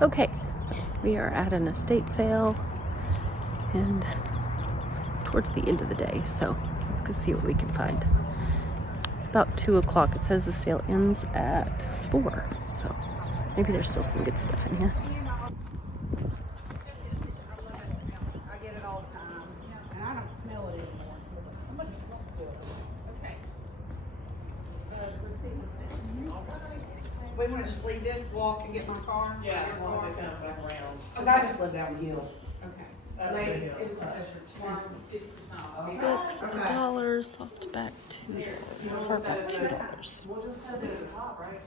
Okay, so we are at an estate sale and it's towards the end of the day, so let's go see what we can find. It's about 2 o'clock. It says the sale ends at 4, so maybe there's still some good stuff in here. I get it all the time, and I don't smell it anymore. It smells like somebody smells good. Okay. We want to just leave this, walk, and get my car? Yeah, I want to come back around. Because I just live down the hill. Okay. That's Lady, good. it was a pleasure. 50% off. Books $1, soft back $2, purpose $2. We'll just have it at the top, right?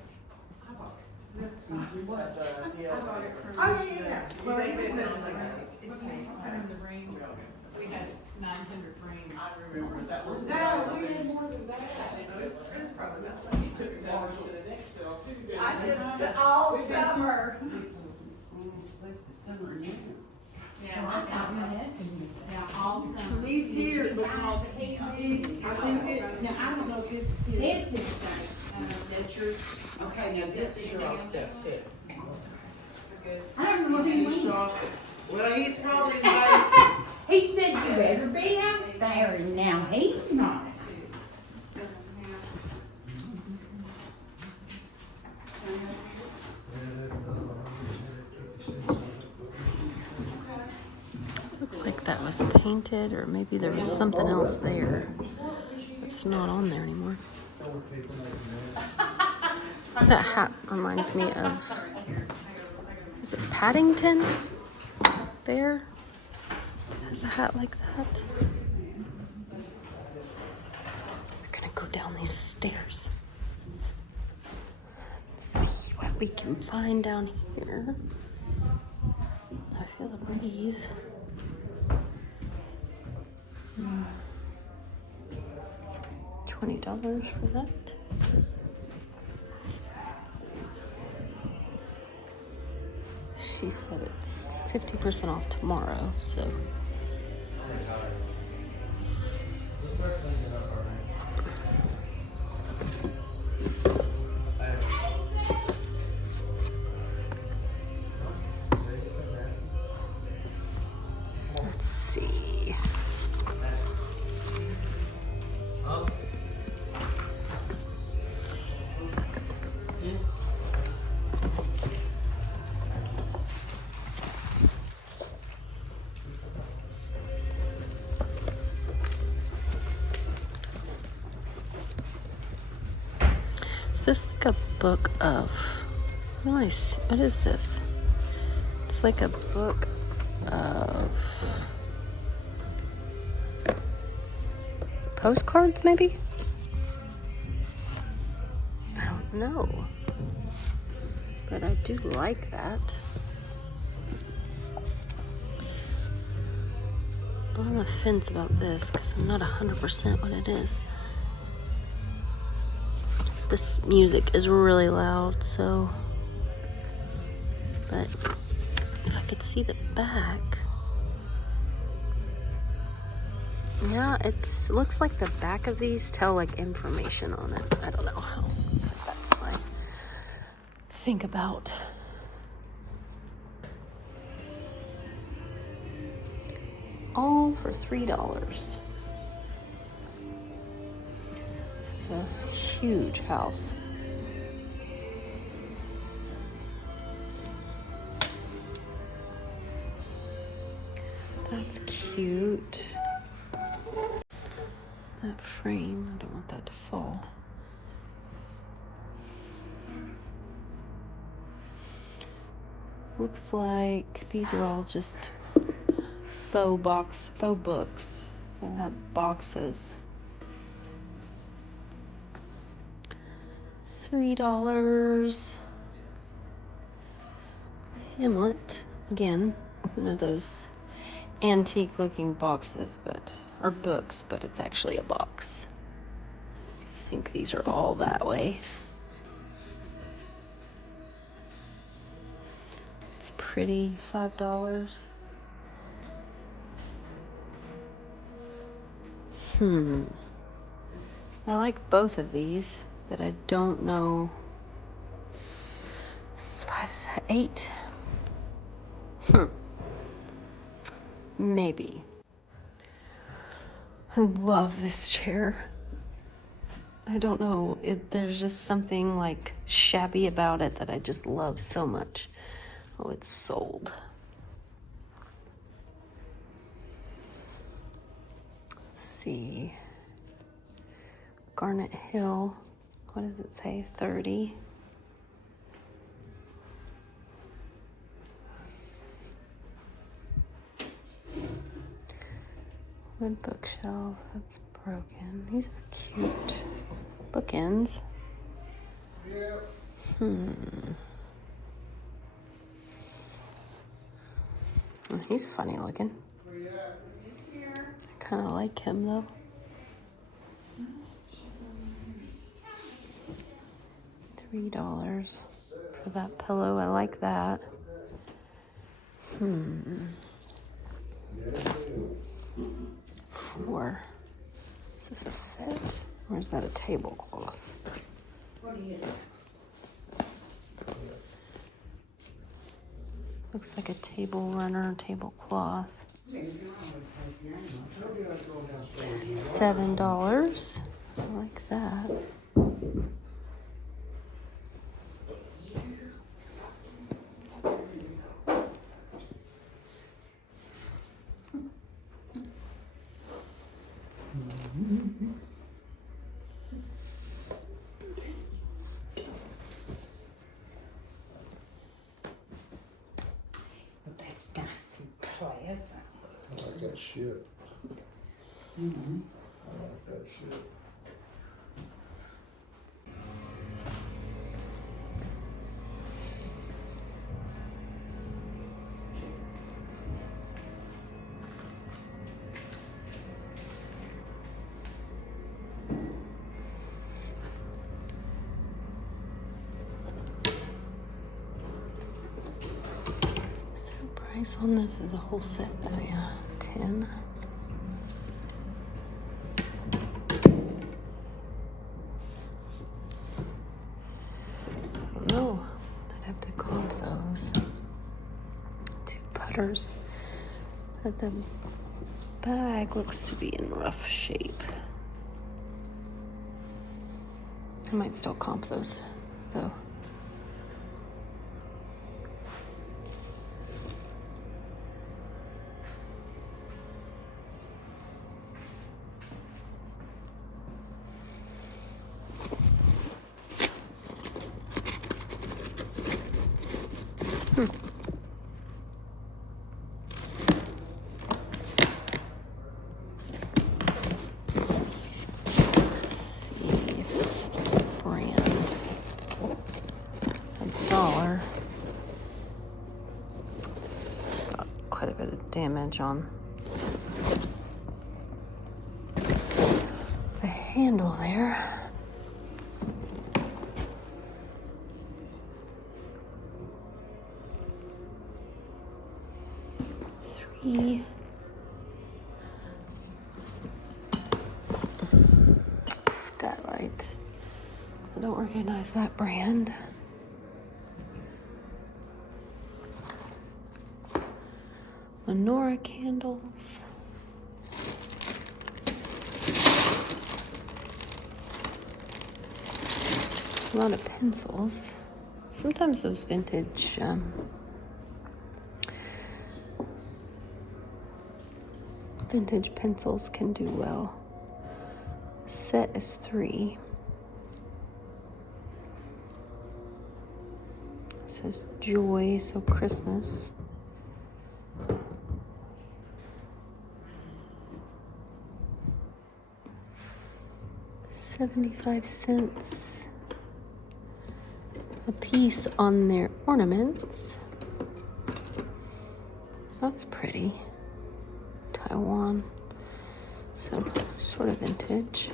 I bought it. What? I bought it from. Oh, yeah. Well, You think it they was said it's I mean, the rings. We had 900 rings. I remember that was. No, we had more than that. It's probably not like you took it partial to the next sale too. I did it all summer. Yeah, yeah, all summer. He's here because he's, I think it, now I don't know if this is his. This is that's yours. Okay, now this is your stuff too. Good. I don't know what he He's wants. shopping. Well, he's probably nice. He said you better be out there, and now he's not. Looks like that was painted, or maybe there was something else there. It's not on there anymore. That hat reminds me of, is it Paddington Bear? Has a hat like that. We're gonna go down these stairs. Let's see what we can find down here. I feel a breeze. $20 for that. She said it's 50% off tomorrow, so. Let's see. Is this like a book of, what is this? It's like a book of postcards, maybe? I don't know. But I do like that. I'm on the fence about this because I'm not 100% what it is. This music is really loud, so. But if I could see the back. Yeah, it looks like the back of these tell like information on it. I don't know how. But that's my think about. All for $3. It's a huge house. That's cute. That frame, I don't want that to fall. Looks like these are all just faux books. They have boxes. $3. Hamlet, again, one of those antique looking boxes, or books, but it's actually a box. I think these are all that way. It's pretty, $5. I like both of these, but I don't know. 5, 8. Maybe. I love this chair. I don't know, there's just something like shabby about it that I just love so much. Oh, it's sold. Let's see. Garnet Hill, what does it say? 30. Wood bookshelf, that's broken. These are cute. Bookends. Oh, he's funny looking. I kind of like him though. $3 for that pillow. I like that. Four. Is this a set or is that a tablecloth? What do you Looks like a table runner, tablecloth. $7. I like that. But that's nice and pleasant. I like that shit. I like that shit. Is there a price on this? Is a whole set? Oh yeah, 10. I don't know. I'd have to comp those. 2 putters. But the bag looks to be in rough shape. I might still comp those though. Damage on the handle there. $3. Skylight. I don't recognize that brand. Menorah candles. A lot of pencils. Sometimes those vintage vintage pencils can do well. Set is 3. It says joy, so Christmas. $0.75 a piece on their ornaments. That's pretty. Taiwan. So sort of vintage.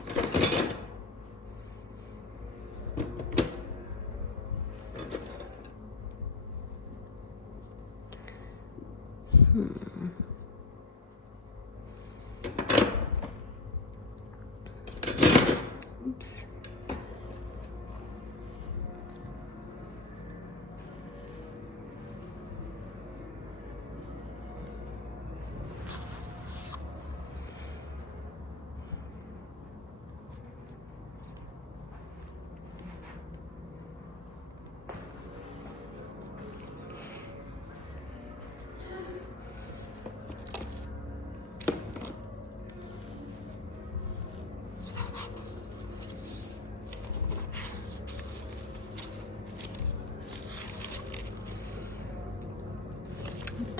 Oops.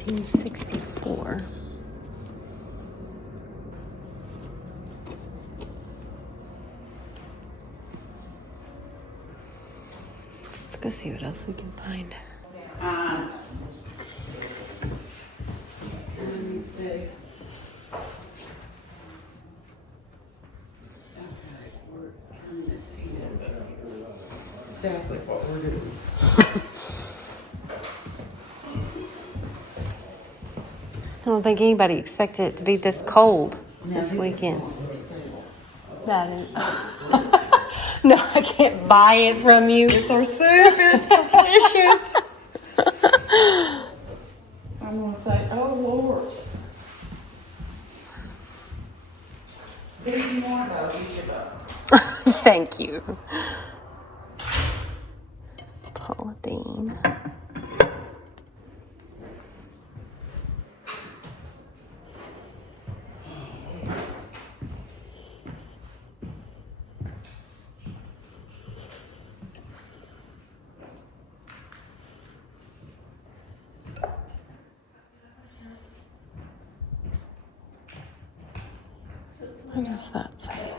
1964. Let's go see what else we can find. Let me see. Okay, we're missing exactly what we're doing. I don't think anybody expected it to be this cold this weekend. No, I can't buy it from you. It's our soup. It's delicious. I'm gonna say, oh Lord. Big more about each of us. Thank you. Paula Dean. What does that say?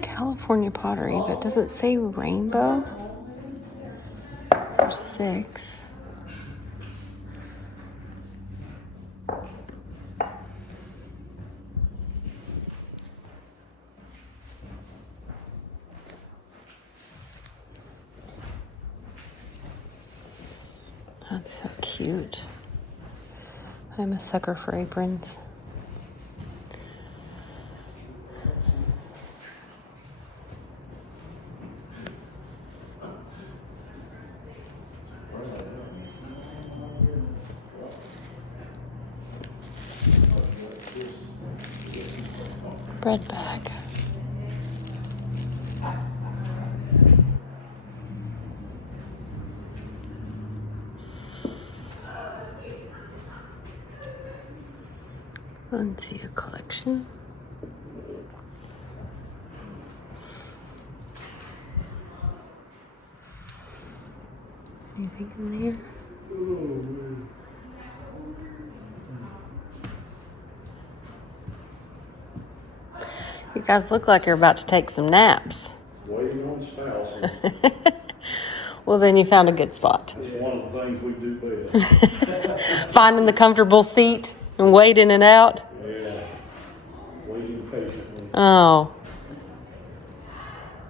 California pottery, but does it say rainbow? Or 6. That's so cute. I'm a sucker for aprons. Bread bag. Let's see a collection. Anything in there? You guys look like you're about to take some naps. Waiting on spouse. Well, then you found a good spot. That's one of the things we do best. Finding the comfortable seat and waiting it out. Yeah. Waiting patiently. Oh.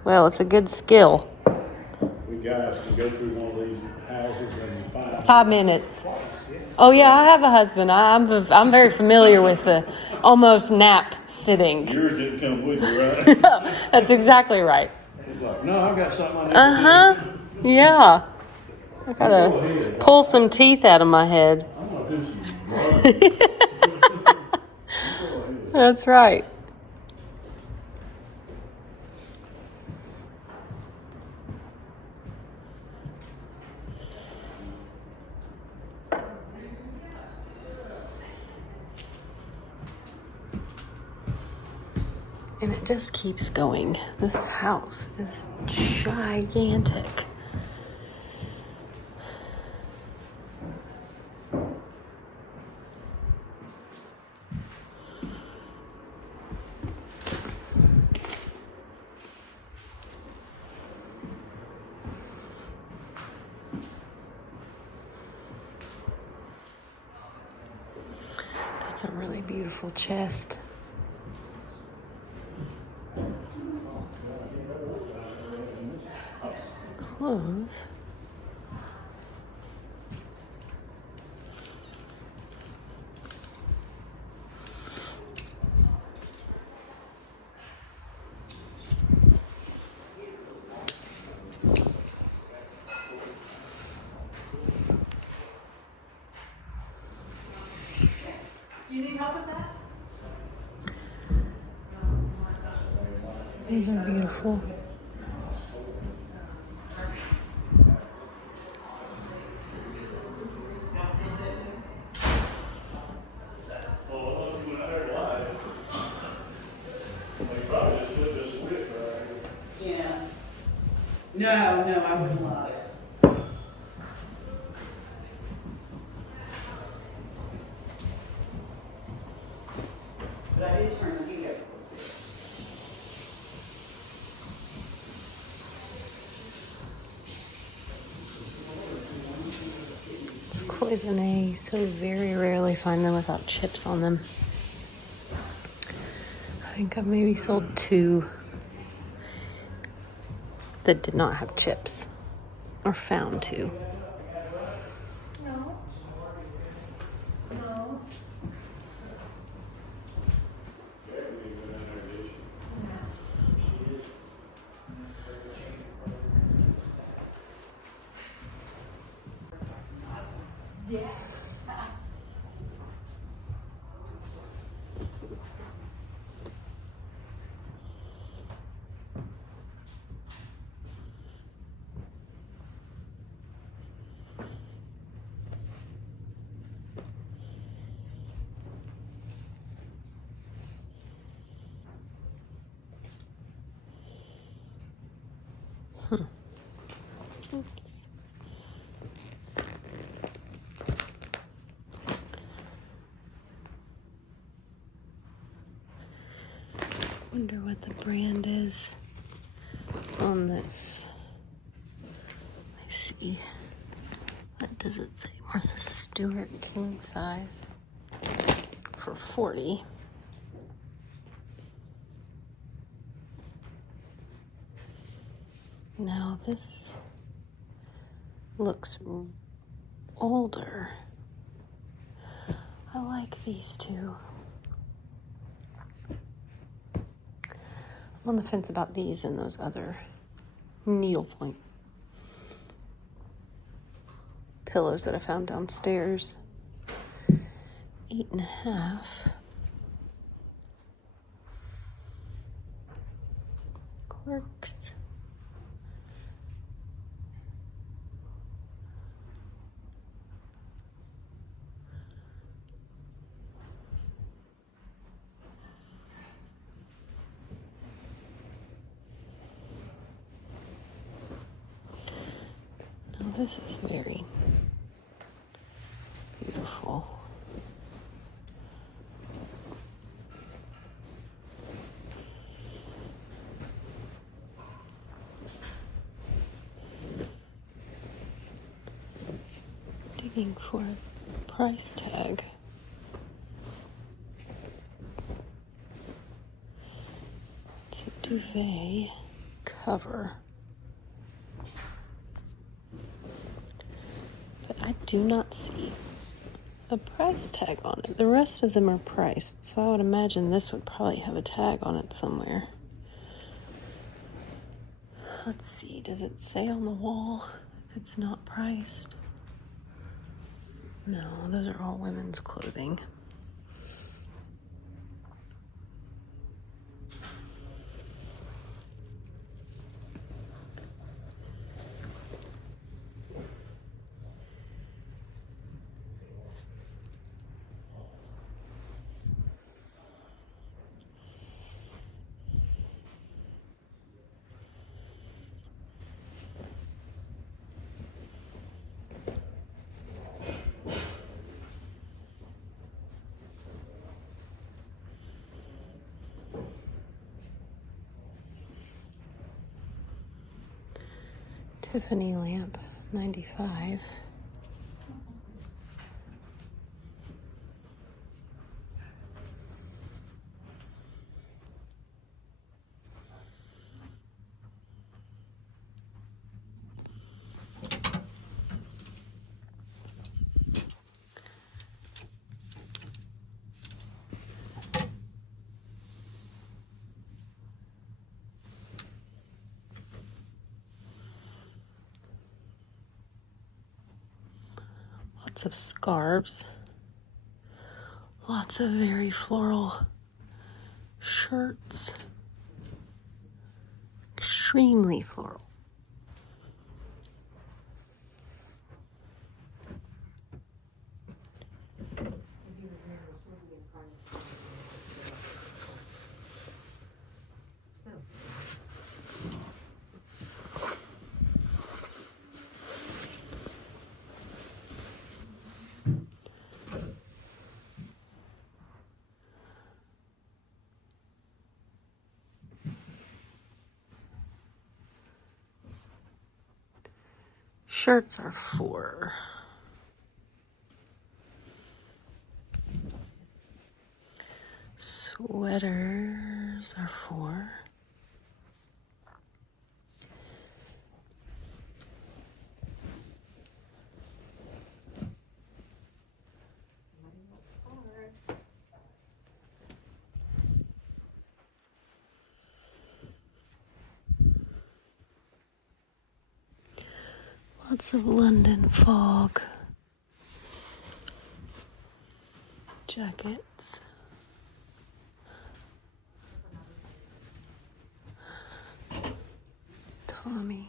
Well, it's a good skill. We guys can go through one of these houses in 5 minutes. Oh yeah, I have a husband. I'm very familiar with the almost nap sitting. Yours didn't come with you, right? That's exactly right. He's like, no, I've got something I need to do. Yeah. I gotta pull some teeth out of my head. I'm gonna do some work. That's right. And it just keeps going. This house is gigantic. That's a really beautiful chest. Clothes. You need help with that? These are beautiful. Yeah. No, I wouldn't love it. It's cloisonne. So very rarely find them without chips on them. I think I've maybe sold 2 that did not have chips, or found 2. Oops. Wonder what the brand is on this. I see. What does it say? Martha Stewart king size for 40. Now this looks older. I like these 2. I'm on the fence about these and those other needlepoint pillows that I found downstairs. 8.5. Corks. Now this is very beautiful. Digging for a price tag. It's a duvet cover. But I do not see a price tag on it. The rest of them are priced, so I would imagine this would probably have a tag on it somewhere. Let's see, does it say on the wall if it's not priced? No, those are all women's clothing. Tiffany lamp, 95. Lots of scarves. Lots of very floral shirts. Extremely floral. Shirts are $4. Sweaters are $4. Lots of London fog jackets. Tommy.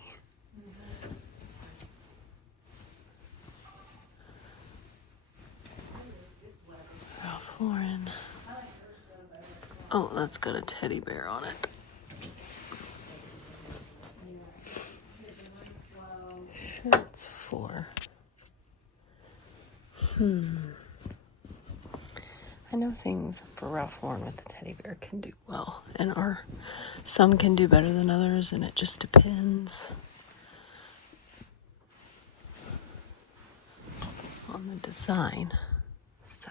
Ralph Lauren. Oh, that's got a teddy bear on it. Shirts $4. I know things for Ralph Lauren with the teddy bear can do well, and some can do better than others, and it just depends on the design. So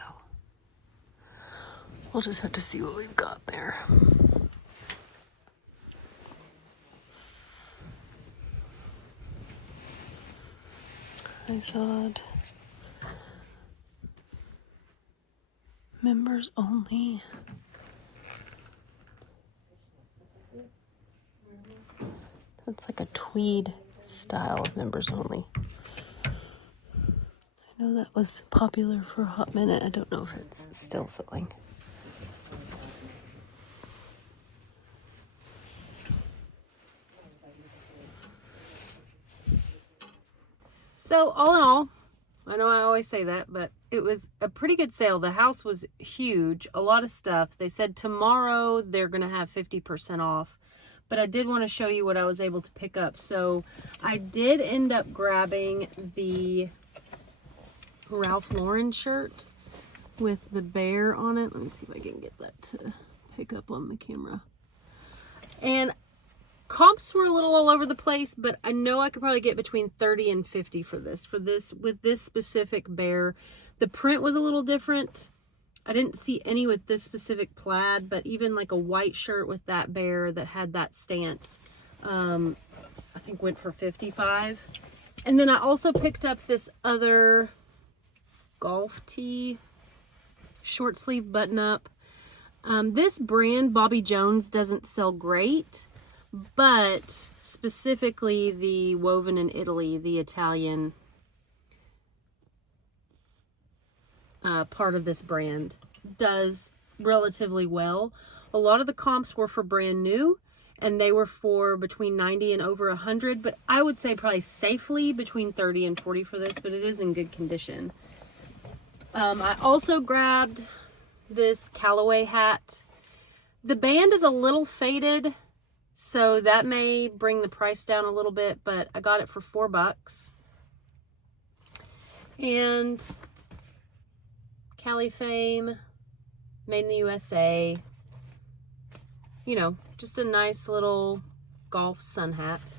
we'll just have to see what we've got there. Izod. Members only. That's like a tweed style of members only. I know that was popular for a hot minute. I don't know if it's still selling. So all in all, I know I always say that, but it was a pretty good sale. The house was huge, a lot of stuff. They said tomorrow they're going to have 50% off, but I did want to show you what I was able to pick up. So I did end up grabbing the Ralph Lauren shirt with the bear on it. Let me see if I can get that to pick up on the camera. And comps were a little all over the place, but I know I could probably get between 30 and 50 for this with this specific bear. The print was a little different. I didn't see any with this specific plaid, but even like a white shirt with that bear that had that stance, I think went for 55. And then I also picked up this other golf tee, short sleeve button up. This brand, Bobby Jones, doesn't sell great, but specifically the woven in Italy, the Italian part of this brand, does relatively well. A lot of the comps were for brand new, and they were for between 90 and over 100, but I would say probably safely between 30 and 40 for this, but it is in good condition. I also grabbed this Callaway hat. The band is a little faded, so that may bring the price down a little bit, but I got it for $4. And Cali Fame, made in the USA. You know, just a nice little golf sun hat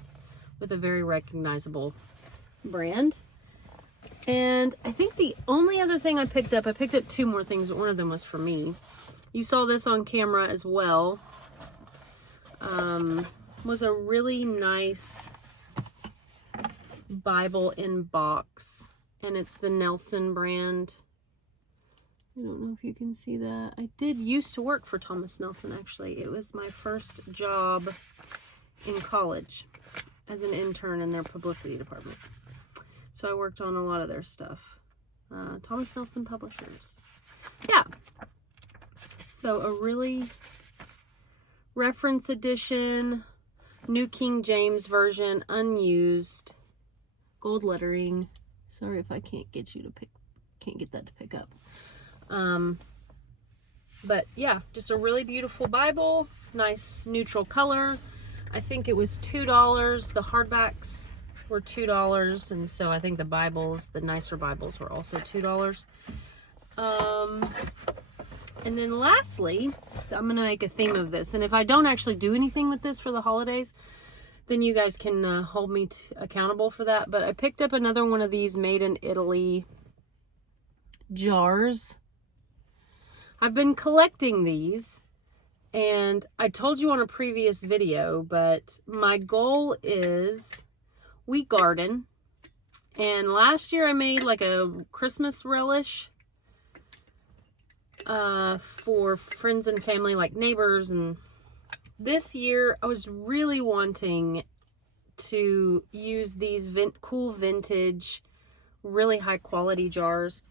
with a very recognizable brand. And I think the only other thing I picked up 2 more things, but one of them was for me. You saw this on camera as well. Was a really nice Bible in box, and it's the Nelson brand. I don't know if you can see that. I did used to work for Thomas Nelson, actually. It was my first job in college as an intern in their publicity department. So I worked on a lot of their stuff. Thomas Nelson Publishers. Yeah. So a really reference edition, New King James Version, unused, gold lettering. Sorry if I can't get that to pick up. But yeah, just a really beautiful Bible, nice neutral color. I think it was $2. The hardbacks were $2, and so I think the Bibles, the nicer Bibles, were also $2. And then lastly, I'm gonna make a theme of this, and if I don't actually do anything with this for the holidays, then you guys can hold me accountable for that. But I picked up another one of these made in Italy jars. I've been collecting these, And I told you on a previous video, but my goal is we garden. And last year I made like a Christmas relish for friends and family, like neighbors. And this year I was really wanting to use these cool vintage, really high quality jars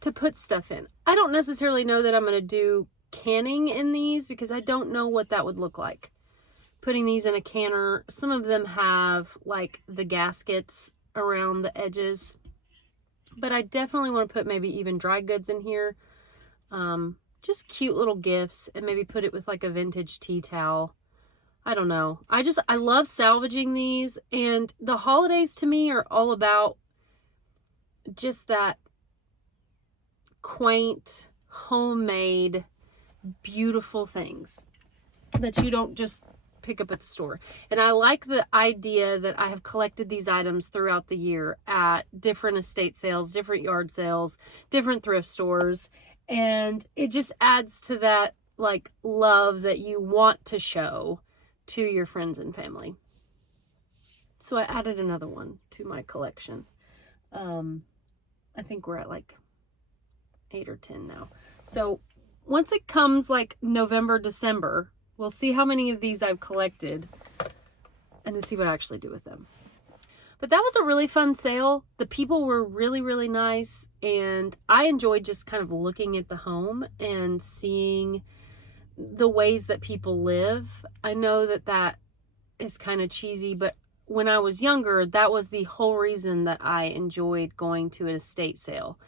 to put stuff in. I don't necessarily know that I'm going to do canning in these because I don't know what that would look like. Putting these in a canner. Some of them have like the gaskets around the edges, but I definitely want to put maybe even dry goods in here. Just cute little gifts, and maybe put it with like a vintage tea towel. I don't know. I love salvaging these, and the holidays to me are all about just that quaint, homemade, beautiful things that you don't just pick up at the store. And I like the idea that I have collected these items throughout the year at different estate sales, different yard sales, different thrift stores, and it just adds to that like love that you want to show to your friends and family. So I added another one to my collection. I think we're at like 8 or 10 now. So once it comes like November, December, we'll see how many of these I've collected and then see what I actually do with them. But that was a really fun sale. The people were really, really nice, and I enjoyed just kind of looking at the home and seeing the ways that people live. I know that that is kind of cheesy, but when I was younger, that was the whole reason that I enjoyed going to an estate sale.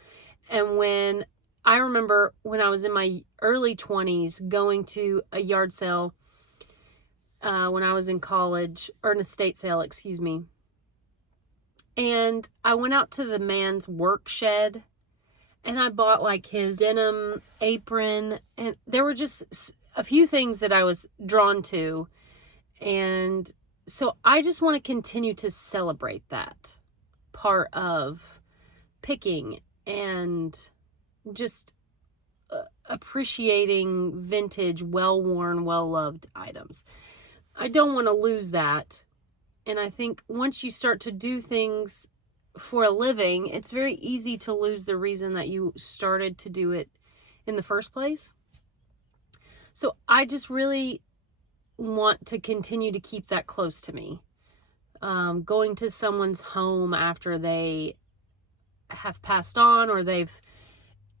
And when I remember when I was in my early 20s going to a yard sale when I was in college, or an estate sale, excuse me. And I went out to the man's work shed and I bought like his denim apron, and there were just a few things that I was drawn to. And so I just want to continue to celebrate that part of picking and just appreciating vintage, well-worn, well-loved items. I don't want to lose that. And I think once you start to do things for a living, it's very easy to lose the reason that you started to do it in the first place. So I just really want to continue to keep that close to me. Going to someone's home after they have passed on, or they've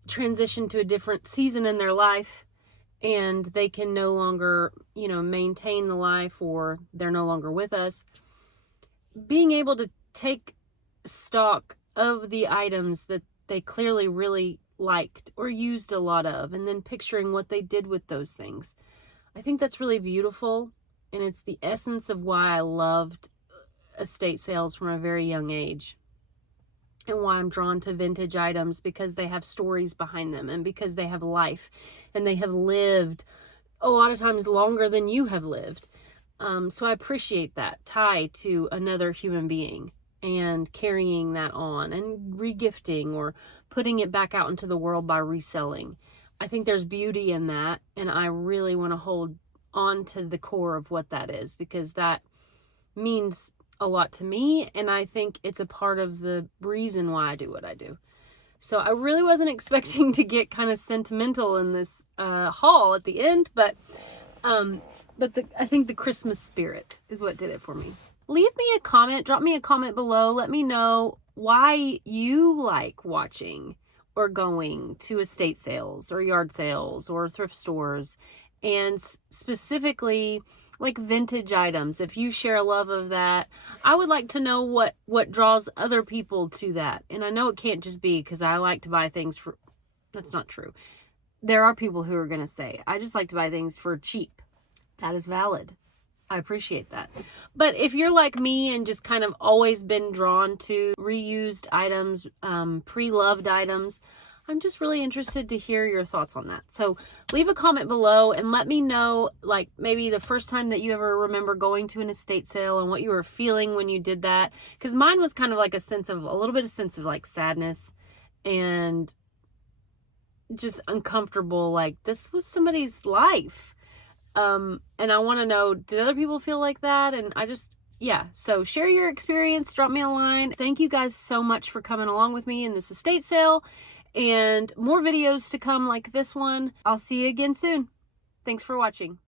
transitioned to a different season in their life, and they can no longer, maintain the life, or they're no longer with us. Being able to take stock of the items that they clearly really liked or used a lot of, and then picturing what they did with those things. I think that's really beautiful, and it's the essence of why I loved estate sales from a very young age, and why I'm drawn to vintage items, because they have stories behind them, and because they have life, and they have lived a lot of times longer than you have lived. So I appreciate that tie to another human being, and carrying that on and regifting or putting it back out into the world by reselling. I think there's beauty in that, and I really want to hold on to the core of what that is, because that means a lot to me, and I think it's a part of the reason why I do what I do. So I really wasn't expecting to get kind of sentimental in this haul at the end, but I think the Christmas spirit is what did it for me. Leave me a comment, drop me a comment below. Let me know why you like watching or going to estate sales or yard sales or thrift stores, and specifically like vintage items. If you share a love of that, I would like to know what draws other people to that. And I know it can't just be because I like to buy things for, that's not true. There are people who are going to say, I just like to buy things for cheap. That is valid. I appreciate that. But if you're like me and just kind of always been drawn to reused items, pre-loved items, I'm just really interested to hear your thoughts on that. So leave a comment below and let me know, like, maybe the first time that you ever remember going to an estate sale and what you were feeling when you did that. Because mine was kind of like a little bit of sense of like sadness and just uncomfortable. Like, this was somebody's life. And I want to know, did other people feel like that? And yeah, so share your experience, drop me a line. Thank you guys so much for coming along with me in this estate sale, and more videos to come like this one. I'll see you again soon. Thanks for watching.